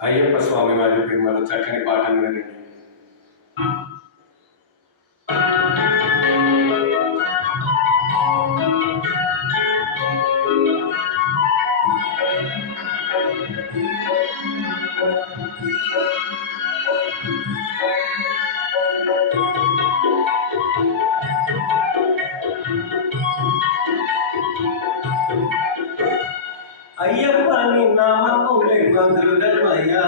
అయ్యప్ప స్వామి వారి ప్రేమలో చక్కని పాటను వినండి. అయ్యప్ప నీ నామములే మధురమయ్యా,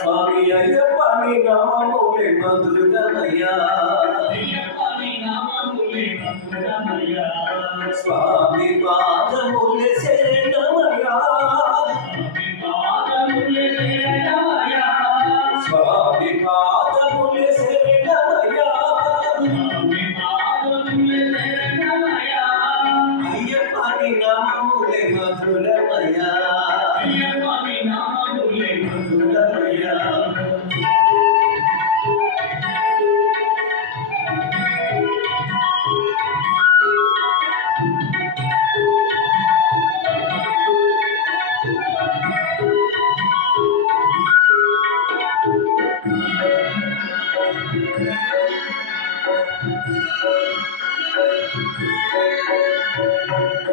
స్వామి అయ్యప్ప నీ నామములే మధురమయ్యా, స్వామి పాదములే శరణమయ్యా, స్వామి పాదములే శరణమయ్యా, అయ్యప్ప నీ నామములే మధురమయ్యా, మధురమయ్యా.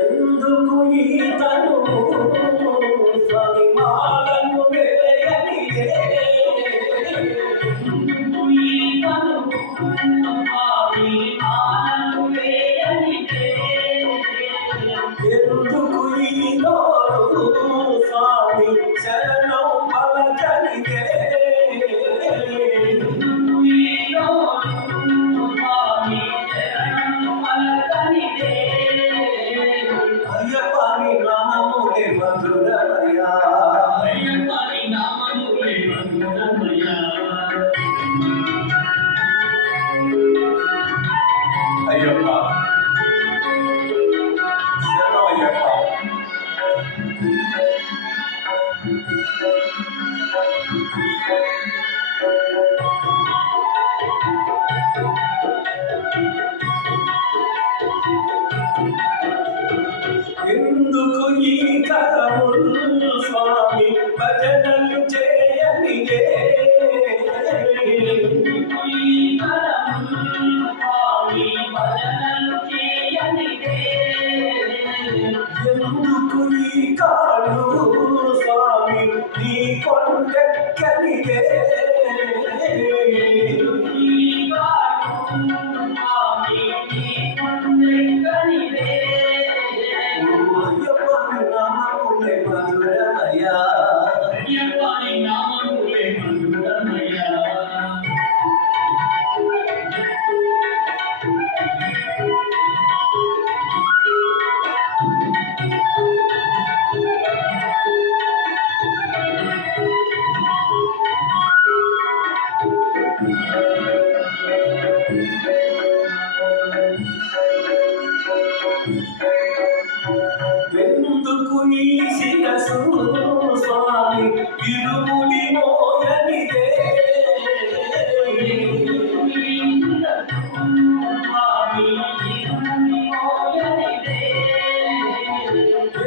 ఎందుకు ఈతను స్వామి మాలను వేయనిదే, ఎందుకు ఈ నోరు స్వామి శరణం పలకనిదే, అయ్యప్ప నీ నామములే మధురమయ్యా, అయ్యప్ప శరణం అయ్యప్ప. ఎందుకు ఈ కరములు స్వామి భజనలు చేయనిదే, ఎందుకు ఈ కాళ్ళు స్వామి నీ కొండెక్కనిదే, అయ్యప్ప నీ నామములే మధురమయ్యా, ఎందుకు ఈ శిరసు స్వామి ఇరుముడి మోయనిదే,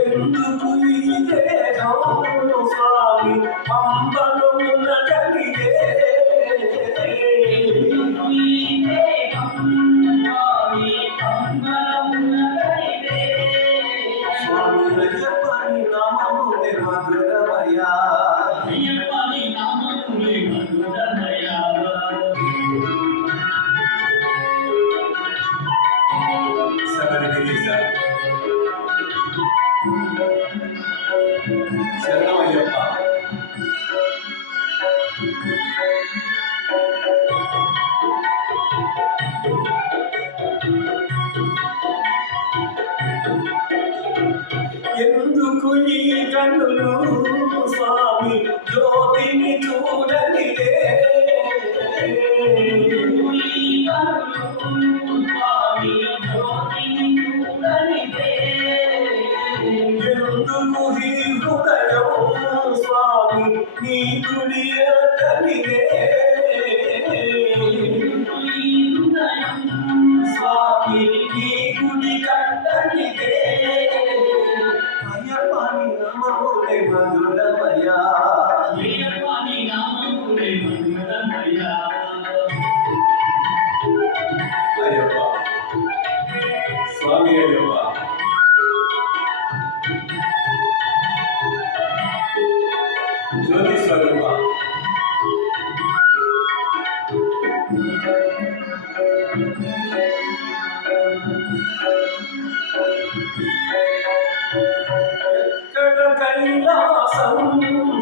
ఎందుకు ఈ దేహం స్వామి పంబలు నగనిదే, స్వామి అయ్యప్ప నీ నామములే మధురమయ్యా, శబరిగిరి శరణం అయ్యప్ప. ఎందుకు ఈ కన్నులు స్వామి జ్యోతిని చూడనిదే, ఎందుకు ఈ హృదయం స్వామి నీ గుడి అతనిదే, స్వామి నీ గుడి కట్టనిదే, అయ్యప్ప నీ నామములే మధురమయా అయ్యప్ప నీ నామములే మధురమయా అయ్యప్ప స్వామి అయ్యప్ప జ్యోతి స్వరూప ఎక్కడ కైలాసం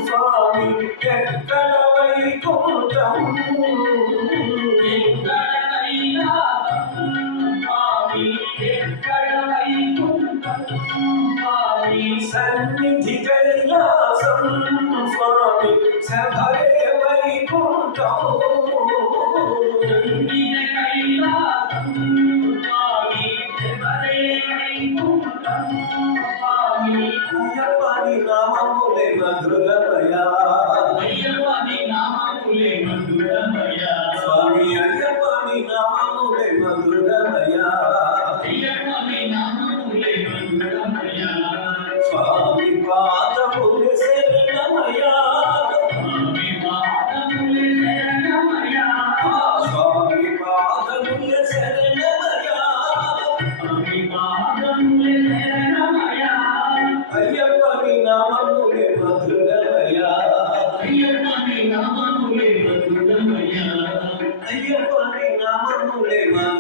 స్వామి ఎక్కడ వైకుంఠం ఎక్కడ కైలాసం స్వామి ఎక్కడ వైకుంఠం స్వామి సన్నిధి కైలాసం స్వామి శబరే వైకుంఠం కైలాసం స్వామి శబరే వైకుంఠం స్వామి అయ్యప్ప నీ నామములే మధురమయా అయ్యప్ప నీ నామములే మధురమయా స్వామి అయ్యప్ప నీ నామములే మధురమయా అయ్యప్ప నీ నామములే మధురమయా స్వామి పాదములే శరణమయా స్వామి పాదములే శరణమయా స్వామి పాదములే శరణమయా స్వామి పాదములే శరణమయా అయ్యప్ప నీ నామములే మధురమయా అయ్యప్ప నీ నామములే మధురమయా అయ్యప్ప నీ నామములే మధురమయా